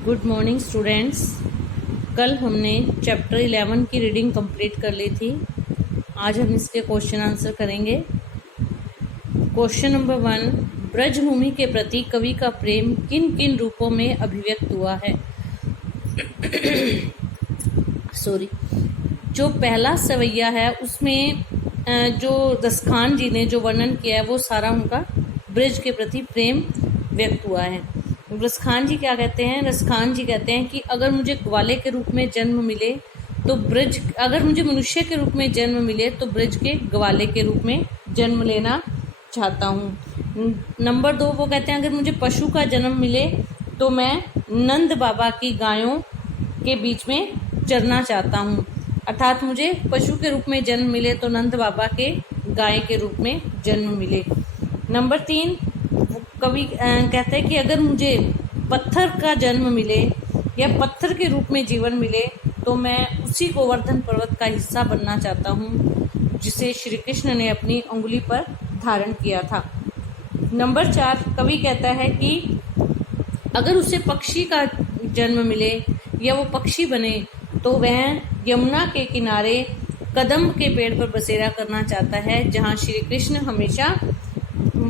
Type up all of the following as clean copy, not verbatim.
Good morning students. कल हमने chapter 11 की रीडिंग कंप्लीट कर ली थी। आज हम इसके क्वेश्चन आंसर करेंगे। क्वेश्चन नंबर 1, ब्रजभूमि के प्रति कवि का प्रेम किन किन रूपों में अभिव्यक्त हुआ है। जो पहला सवैया है उसमें जो रसखान जी ने जो वर्णन किया है वो सारा उनका ब्रज के प्रति प्रेम व्यक्त हुआ है। रसखान जी क्या कहते हैं? रसखान जी कहते हैं कि अगर मुझे ग्वाले के रूप में जन्म मिले तो ब्रज, अगर मुझे मनुष्य के रूप में जन्म मिले तो ब्रज के ग्वाले के रूप में जन्म लेना चाहता हूँ। नंबर 2 वो कहते हैं अगर मुझे पशु का जन्म मिले तो मैं नंद बाबा की गायों के बीच में चरना चाहता हूँ। अर्थात मुझे पशु के रूप में जन्म मिले तो नंद बाबा के गाय के रूप में जन्म मिले। नंबर 3 कवि कहते हैं कि अगर मुझे पत्थर का जन्म मिले या पत्थर के रूप में जीवन मिले तो मैं उसी गोवर्धन पर्वत का हिस्सा बनना चाहता हूँ जिसे श्री कृष्ण ने अपनी उंगली पर धारण किया था। नंबर 4 कवि कहता है कि अगर उसे पक्षी का जन्म मिले या वो पक्षी बने तो वह यमुना के किनारे कदम के पेड़ पर बसेरा करना चाहता है जहाँ श्री कृष्ण हमेशा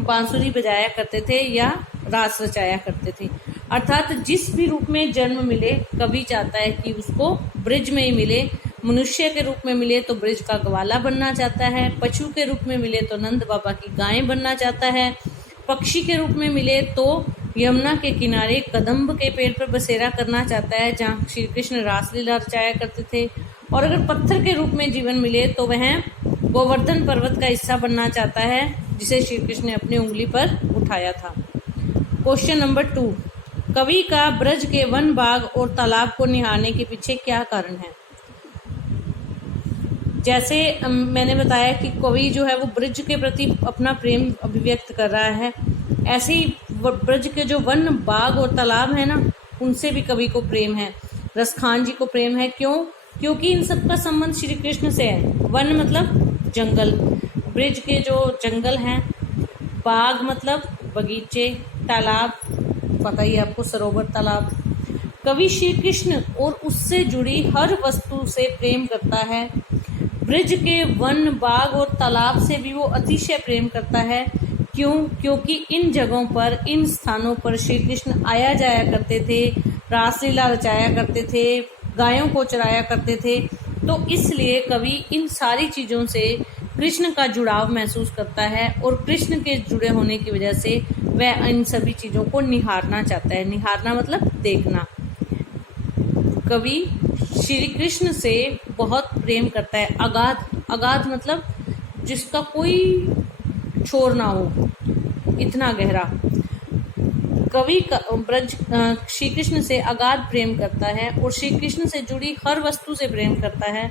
बांसुरी बजाया करते थे या रास रचाया करते थे। अर्थात जिस भी रूप में जन्म मिले कवि चाहता है कि उसको ब्रज में ही मिले। मनुष्य के रूप में मिले तो ब्रज का ग्वाला बनना चाहता है, पशु के रूप में मिले तो नंद बाबा की गाय बनना चाहता है, पक्षी के रूप में मिले तो यमुना के किनारे कदम्ब के पेड़ पर बसेरा करना चाहता है जहाँ श्री कृष्ण रासलीला रचाया करते थे, और अगर पत्थर के रूप में जीवन मिले तो वह गोवर्धन पर्वत का हिस्सा बनना चाहता है जिसे श्री कृष्ण ने अपनी उंगली पर उठाया था। क्वेश्चन नंबर 2, कवि का ब्रज के वन बाग और तालाब को निहारने के पीछे क्या कारण है। जैसे मैंने बताया कि कवि जो है वो ब्रज के प्रति अपना प्रेम अभिव्यक्त कर रहा है, ऐसे ही ब्रज के जो वन बाग और तालाब है ना उनसे भी कवि को प्रेम है, रसखान जी को प्रेम है। क्यों? क्योंकि इन सबका संबंध श्री कृष्ण से है। वन मतलब जंगल, ब्रज के जो जंगल हैं, बाग मतलब बगीचे, तालाब पता ही आपको सरोवर तालाब। कवि श्री कृष्ण और उससे जुड़ी हर वस्तु से प्रेम करता है। ब्रज के वन बाग और तालाब से भी वो अतिशय प्रेम करता है। क्यों? क्योंकि इन जगहों पर, इन स्थानों पर श्री कृष्ण आया जाया करते थे, रासलीला रचाया करते थे, गायों को चराया करते थे। तो इसलिए कवि इन सारी चीज़ों से कृष्ण का जुड़ाव महसूस करता है और कृष्ण के जुड़े होने की वजह से वह इन सभी चीज़ों को निहारना चाहता है। निहारना मतलब देखना। कवि श्री कृष्ण से बहुत प्रेम करता है। अगाध, अगाध मतलब जिसका कोई छोर ना हो, इतना गहरा। कवि का ब्रज श्री कृष्ण से अगाध प्रेम करता है और श्री कृष्ण से जुड़ी हर वस्तु से प्रेम करता है।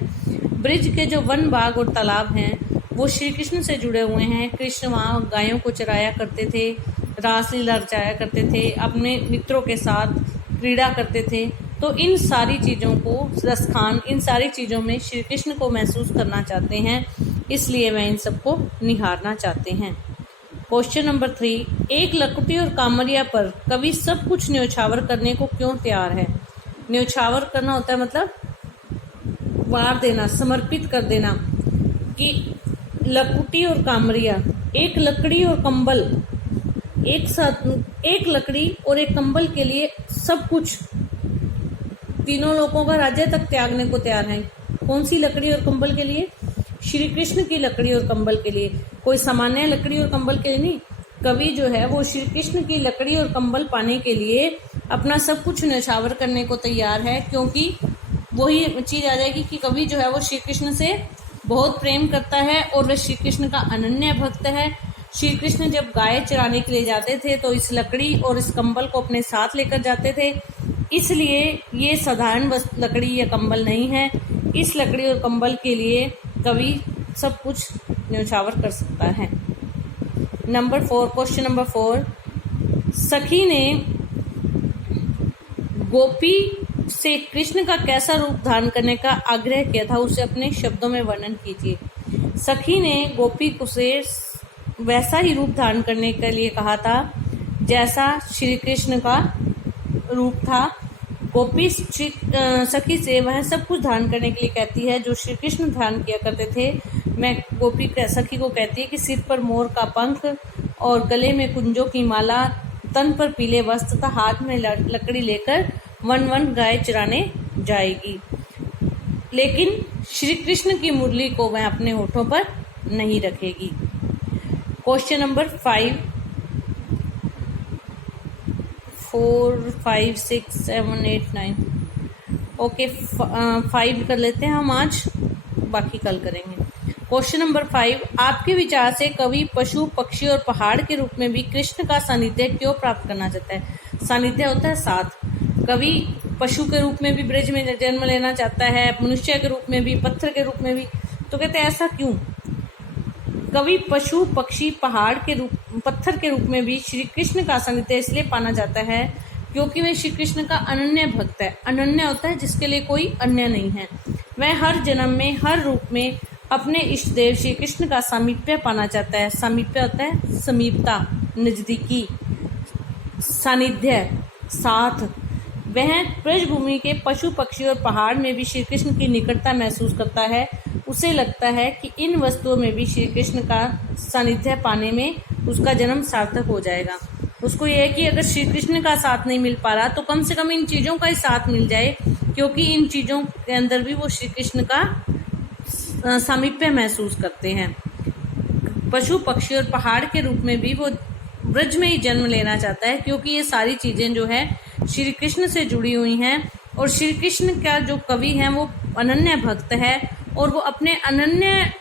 ब्रज के जो वन बाग और तालाब हैं वो श्री कृष्ण से जुड़े हुए हैं। कृष्ण वहाँ गायों को चराया करते थे, रासलीला रचाया करते थे, अपने मित्रों के साथ क्रीड़ा करते थे। तो इन सारी चीज़ों को रसखान इन सारी चीज़ों में श्री कृष्ण को महसूस करना चाहते हैं, इसलिए वह इन सबको निहारना चाहते हैं। क्वेश्चन नंबर 3, एक लकुटी और कामरिया पर कवि सब कुछ न्यौछावर करने को क्यों तैयार है। न्यौछावर करना होता है मतलब वार देना, समर्पित कर देना। कि लकुटी और कामरिया, एक लकड़ी और कंबल, एक साथ, एक लकड़ी और एक कंबल के लिए सब कुछ, तीनों लोगों का राज्य तक त्यागने को तैयार है। कौन सी लकड़ी और कंबल के लिए? श्री कृष्ण की लकड़ी और कंबल के लिए। कोई सामान्य लकड़ी और कंबल के लिए नहीं। कवि जो है वो श्री कृष्ण की लकड़ी और कंबल पाने के लिए अपना सब कुछ न्यौछावर करने को तैयार है, क्योंकि वही चीज आ जाएगी कि कवि जो है वो श्री कृष्ण से बहुत प्रेम करता है और वह श्री कृष्ण का अनन्य भक्त है। श्री कृष्ण जब गाय चराने के लिए जाते थे तो इस लकड़ी और इस कंबल को अपने साथ लेकर जाते थे, इसलिए ये साधारण लकड़ी या कंबल नहीं है। इस लकड़ी और कंबल के लिए कवि सब कुछ न्यौछावर कर सकता है। नंबर 4, क्वेश्चन नंबर 4, सखी ने गोपी से कृष्ण का कैसा रूप धारण करने का आग्रह किया था, उसे अपने शब्दों में वर्णन कीजिए। सखी ने गोपी को से वैसा ही रूप धारण करने के लिए कहा था जैसा श्री कृष्ण का रूप था। गोपी सखी से वह सब कुछ धारण करने के लिए कहती है जो श्री कृष्ण धारण किया करते थे। मैं गोपी सखी को कहती है कि सिर पर मोर का पंख और गले में कुंजों की माला, तन पर पीले वस्त्र तथा हाथ में लकड़ी लेकर वन वन गाय चराने जाएगी, लेकिन श्री कृष्ण की मुरली को वह अपने होठों पर नहीं रखेगी। Question number 5, 4, 5, 6, 7, 8, 9। ओके, 5 कर लेते हैं हम आज, बाकी कल करेंगे। क्वेश्चन नंबर 5, आपके विचार से कवि पशु, पक्षी और पहाड़ के रूप में भी कृष्ण का सानिध्य क्यों प्राप्त करना चाहता है? सानिध्य होता है साथ। कवि पशु के रूप में भी ब्रज में जन्म लेना चाहता है, मनुष्य के रूप में भी, पत्थर के रूप में भी। तो कहते हैं ऐसा क्यों? कवि पशु, पक्षी, पहाड़ के रूप, पत्थर के रूप में भी श्री कृष्ण का सानिध्य इसलिए पाना जाता है क्योंकि वह श्री कृष्ण का अनन्य भक्त है। अनन्य होता है जिसके लिए कोई अन्य नहीं है। वह हर जन्म में, हर रूप में अपने इष्ट देव श्री कृष्ण का सामीप्य पाना चाहता है। सामीप्य होता है समीपता, नजदीकी, सानिध्य, साथ। वह ब्रजभूमि के पशु, पक्षी और पहाड़ में भी श्री कृष्ण की निकटता महसूस करता है। उसे लगता है कि इन वस्तुओं में भी श्री कृष्ण का सानिध्य पाने में उसका जन्म सार्थक हो जाएगा। उसको यह है कि अगर श्री कृष्ण का साथ नहीं मिल पा रहा तो कम से कम इन चीज़ों का ही साथ मिल जाए, क्योंकि इन चीज़ों के अंदर भी वो श्री कृष्ण का सामीप्य महसूस करते हैं। पशु, पक्षी और पहाड़ के रूप में भी वो ब्रज में ही जन्म लेना चाहता है, क्योंकि ये सारी चीजें जो है श्री कृष्ण से जुड़ी हुई हैं। और श्री कृष्ण का जो कवि है वो अनन्य भक्त है, और वो अपने अनन्य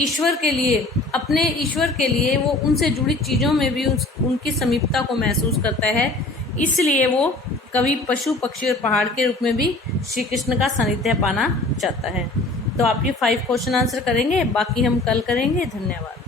ईश्वर के लिए, अपने ईश्वर के लिए वो उनसे जुड़ी चीजों में भी उनकी समीपता को महसूस करता है। इसलिए वो कवि पशु, पक्षी और पहाड़ के रूप में भी श्री कृष्ण का सानिध्य पाना चाहता है। तो आप ये 5 क्वेश्चन आंसर करेंगे, बाकी हम कल करेंगे। धन्यवाद।